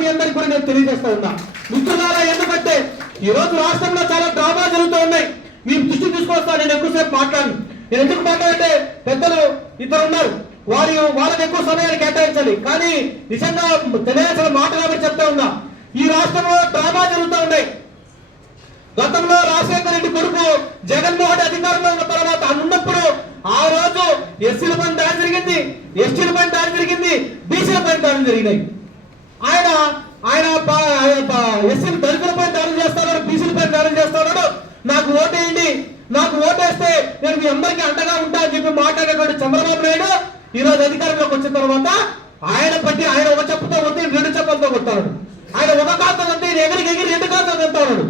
మీ అందరికీ కూడా నేను తెలియజేస్తా ఉన్నా మిత్రులారా. ఎందుకంటే ఈ రోజు రాష్ట్రంలో చాలా డ్రామా జరుగుతూ ఉన్నాయి. మీ దృష్టి తీసుకొస్తాను. నేను ఎక్కువసేపు మాట్లాడను. నేను ఎందుకు మాట్లాడంటే పెద్దలు ఇద్దరు ఉన్నారు, వాళ్ళకి ఎక్కువ సమయాన్ని కేటాయించాలి. కానీ నిజంగా తెలియాల్సిన మాట కాబట్టి చెప్తా ఉన్నా, ఈ రాష్ట్రంలో డ్రామా జరుగుతూ ఉన్నాయి. గతంలో రాజశేఖర రెడ్డి కొడుకు జగన్మోహన్ అధికారంలో ఉన్న తర్వాత ఉన్నప్పుడు ఆ రోజు ఎస్సీల పైన దాడి జరిగింది, ఎస్టీల పైన దాడి జరిగింది, బీసీల పైన దాడులు జరిగినాయి. ఆయన ఎస్సీల దళితుల పైన దాడులు చేస్తున్నాడు, బీసీల పైన దాడులు చేస్తున్నాడు. నాకు ఓటేయండి, నాకు ఓటేస్తే నేను మీ అందరికీ అండగా ఉంటా అని చెప్పి మాట్లాడేటువంటి చంద్రబాబు నాయుడు ఈ రోజు అధికారంలోకి వచ్చిన తర్వాత ఆయన ఒక చెప్పుతో కొట్టి 2 చెప్పులతో కొట్టాడు. ఆయన ఒక కాలుతో కొట్టి ఎగిరి 2 కాలుతో కొట్టాడు.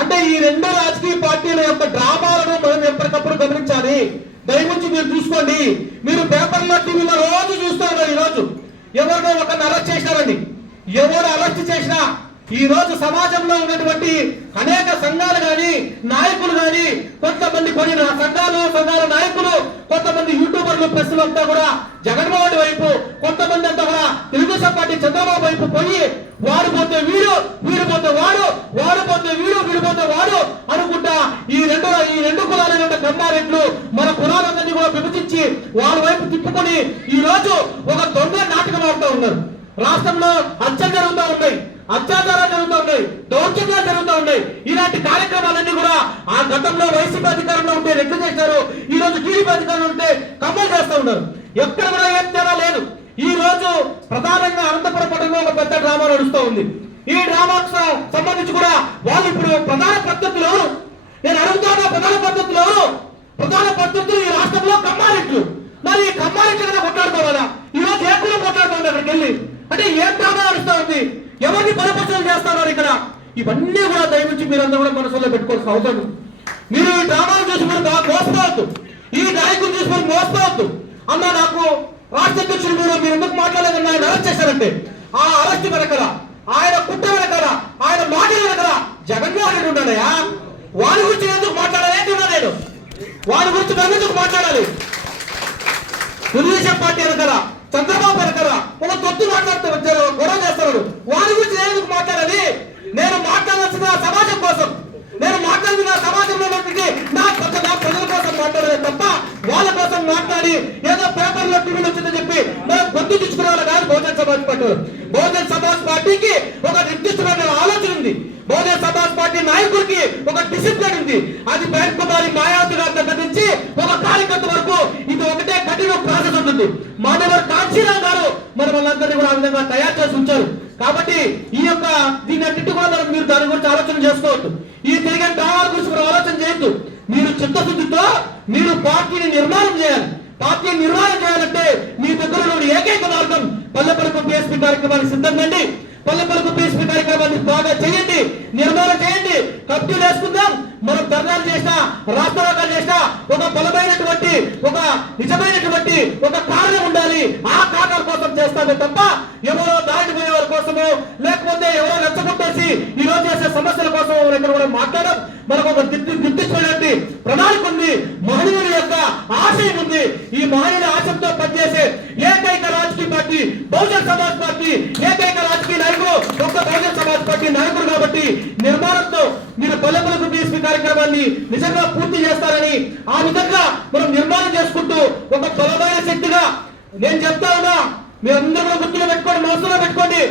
అంటే ఈ 2 రాజకీయ పార్టీల యొక్క డ్రామాలను మనం ఎప్పటికప్పుడు గమనించాలి. దయవుంచి మీరు చూసుకోండి. మీరు పేపర్లో టీవీలో రోజు చూస్తారు. ఈ రోజు ఎవరినో ఒకరిని అరెస్ట్ చేశారండి. ఎవరు అరెస్ట్ చేసినా ఈ రోజు సమాజంలో ఉన్నటువంటి అనేక సంఘాలు గాని నాయకులు గాని కొంతమంది కొన్ని సంఘాల నాయకులు, కొంతమంది యూట్యూబర్లు, ప్రెస్లు అంతా కూడా జగన్మోహన్ వైపు, కొంతమంది అంతా కూడా తెలుగుదేశం పార్టీ చంద్రబాబు వైపు పోయి వాడు పోతే వీడు, వీడు పోతే వాడు, వాడు పోతే వీడు, వీడు పోతే వాడు అనుకుంటా ఈ రెండు కులాలైన కమ్మారెడ్లు మన కులాలందరినీ కూడా విభజించి వాళ్ళ వైపు తిప్పుకొని ఈ రోజు ఒక దొంగ నాటకం ఆడుతూ ఉన్నారు. రాష్ట్రంలో హత్యలు జరుగుతూ ఉన్నాయి, అత్యాచారాలు జరుగుతూ ఉన్నాయి, దౌర్జన్యాలు జరుగుతూ ఉన్నాయి. ఇలాంటి కార్యక్రమాలన్నీ కూడా ఆ గతంలో వైసీపీ అధికారంలో ఉంటే రెగ్గు చేశారు, ఈ రోజు టీడీపీ అధికారంలో ఉంటే కమ్మలు చేస్తూ ఉన్నారు. ఎక్కడ కూడా ఏం తేడా లేదు. ఈ రోజు ప్రధానంగా అనంతపురం పట్టణంలో ఒక పెద్ద డ్రామా నడుస్తూ ఉంది. ఈ డ్రామాకు సంబంధించి కూడా వాళ్ళు ఇప్పుడు ప్రధాన ప్రత్యర్థులు ఎవరు? నేను అడుగుతాను, ప్రధాన ప్రత్యర్థులు ఎవరు? ప్రధాన ప్రత్యర్థులు ఈ రాష్ట్రంలో కమ్మారెడ్లు. మరి ఈ కమ్మారెడ్లు కదా కొట్లాడుకోవాలా? ఈ రోజు ఏ కులం కొట్లాడుతుంది అక్కడికి వెళ్ళి? అంటే ఏం డ్రామా నడుస్తూ ఉంది? ఎవరిని బలపరచలు చేస్తున్నారు ఇక్కడ? ఇవన్నీ కూడా దయవుంచి మీరందరూ కూడా మనసులో పెట్టుకోవాల్సిన అవసరం. మీరు ఈ డ్రామాలు చూసి మీరు మోసపోవద్దు, ఈ నాయకులు చూసి మీరు మోసపోవద్దు. అన్న నాకు రాష్ట్ర అధ్యక్షులు మీరు ఎందుకు మాట్లాడలేదన్న ఆయన అరెస్ట్ చేశారంటే ఆ అరెస్ట్ వెనకల, ఆయన కుట్ర వెనకల, ఆయన మాటల వెనకల జగన్మోహన్ రెడ్డి ఉన్నాడయా. వారి గురించి ఎందుకు మాట్లాడాలి? నేను వారి గురించి ఎందుకు మాట్లాడాలి? తెలుగుదేశం పార్టీ వెనకల, చంద్రబాబు వెనకల ఒక తొత్తు మాట్లాడుతూ వచ్చారు, గొడవ చేస్తున్నారు. వారి గురించి నేను ఎందుకు మాట్లాడాలి? నేను మాట్లాడాల్సిన సమాజం కోసం, నేను మాట్లాడిన సమాజంలో నా ప్రజల కోసం మాట్లాడలేదు తప్ప వాళ్ళ కోసం మాట్లాడి ఏదో పేపర్లో టీవీలో వచ్చిందని చెప్పి మనం గొంతు తీసుకునే వాళ్ళు కాదు. బహుజన్ సమాజ్ పార్టీకి ఒక నిర్దిష్టమైన ఆలోచన ఉంది. బహుజన్ సమాజ్ పార్టీ నాయకుడికి ఒక డిసిప్లిన్ ఉంది. అది బ్యాంక్ కుమారి మాయావతి గారి దగ్గర నుంచి ఒక కార్యకర్త వరకు ఇది ఒకటే కఠిన ప్రాసెస్ ఉంటుంది. మాధవర్ కాంశీరావు గారు మన వాళ్ళందరినీ కూడా ఆ విధంగా తయారు చేసి ఉంచారు. కాబట్టి ఈ యొక్క దీన్ని అన్నింటి కూడా మీరు దాని గురించి ఆలోచన చేసుకోవద్దు. ఈ తిరిగే డ్రామాల గురించి మీరు ఆలోచన చేయొద్దు. మీరు చిత్తశుద్ధితో మీరు పార్టీని నిర్మాణం చేయాలి. పార్టీని నిర్మాణం చేయాలంటే మీ దగ్గర నుండి ఏకైక మార్గం పల్లెపల్లికి పిఎస్పీ కార్యక్రమానికి సిద్ధంగా పల్లెపల్లికి పిఎస్పీ కార్యక్రమాన్ని బాగా చేయండి, నిర్మాణం చేయండి. కమిటీలు వేసుకుందాం. మనం ధర్నాలు చేసినా, రాష్ట్రాలు చేసినా ఒక బలమైనటువంటి, ఒక నిజమైనటువంటి ఒక కారణం ఉండాలి. ఆ కారణాల కోసం చేస్తామే తప్ప ఎవరో దారిని పోయే వారి కోసమో లేకపోతే ఎవరో రెచ్చగొట్టేసి ఈ రోజు చేసే సమస్యల కోసం ఎక్కడ కూడా మాట్లాడడం. మనకు ఒక నిర్దిష్టమైనటువంటి ప్రణాళిక ఉంది, మహనీయుల యొక్క ఆశయం ఉంది. ఈ మహనీయుల ఆశయంతో పనిచేసే ఏకైక రాజకీయ పార్టీ బహుజన్ సమాజ్ పార్టీ. ఏకైక రాజకీయ నాయకులు ఒక్క బహుజన్ సమాజ్ పార్టీ నాయకులు. కాబట్టి నిర్మాణంతో మీరు పల్లెపల్లికి పిఎస్పీ కార్యక్రమాన్ని నిజంగా పూర్తి చేస్తారని ఆ విధంగా మనం నిర్మాణం చేసుకుంటూ ఒక బలమైన శక్తిగా నేను చెప్తా ఉన్నా. మీరందరూ కూడా గుర్తులో పెట్టుకోండి, మనసులో పెట్టుకోండి.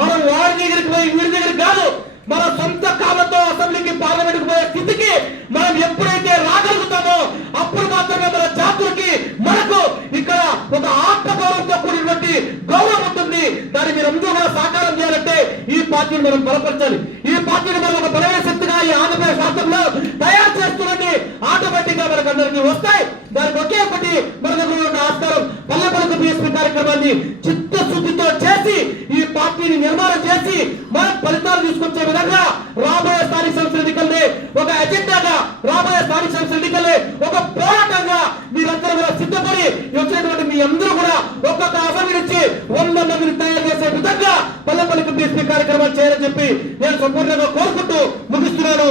మనం వారి దగ్గరికి పోయి వీరి దగ్గరికి కాదు, మన సొంత కాలంతో అసెంబ్లీకి పార్లమెంట్కి పోయే స్థితికి మనం ఎప్పుడైతే రాగలుగుతామో అప్పుడు మాత్రమే మన జాతులకి మనకు ఇక్కడ ఒక ఆత్మగౌరవంతో కూడినటువంటి గౌరవం ఉంటుంది. దాన్ని మీరు అందరూ కూడా సాకారం చేయాలంటే ఈ పార్టీని మనం బలపరచాలి. ఈ పార్టీని మనం ఒక బలమైన శక్తిగా ఈ ఆంధ్రప్రదేశ్ రాష్ట్రంలో తయారు చేస్తున్నది ఆటోమేటిక్ గా మనకు అందరికీ వస్తాయి. దానికి ఒకే ఒకటి మన దగ్గర ఉన్న ఆస్కారం పల్లెపల్లికి పిఎస్పీ కార్యక్రమాన్ని చిత్తశుద్ధితో చేసి ఈ పార్టీని నిర్మాణం చేసి మనం ఫలితాలు తీసుకొచ్చే విధంగా రాబోయే స్థానిక సంస్థల ఎన్నికల్ని ఒక ఎజెండాగా, రాబోయే స్థానిక సంస్థల ఎన్నికల్ని ఒక పోరాటంగా మీరందరూ కూడా సిద్ధపడి వచ్చినటువంటి మీ అందరూ కూడా ఒక్కొక్క అసెంబ్లీ నుంచి 100 మందిని తయారు చేసే విధంగా పల్లెపల్లికి పిఎస్పీ కార్యక్రమాలు చేయాలని చెప్పి నేను సంపూర్ణంగా కోరుకుంటూ ముగిస్తున్నాను.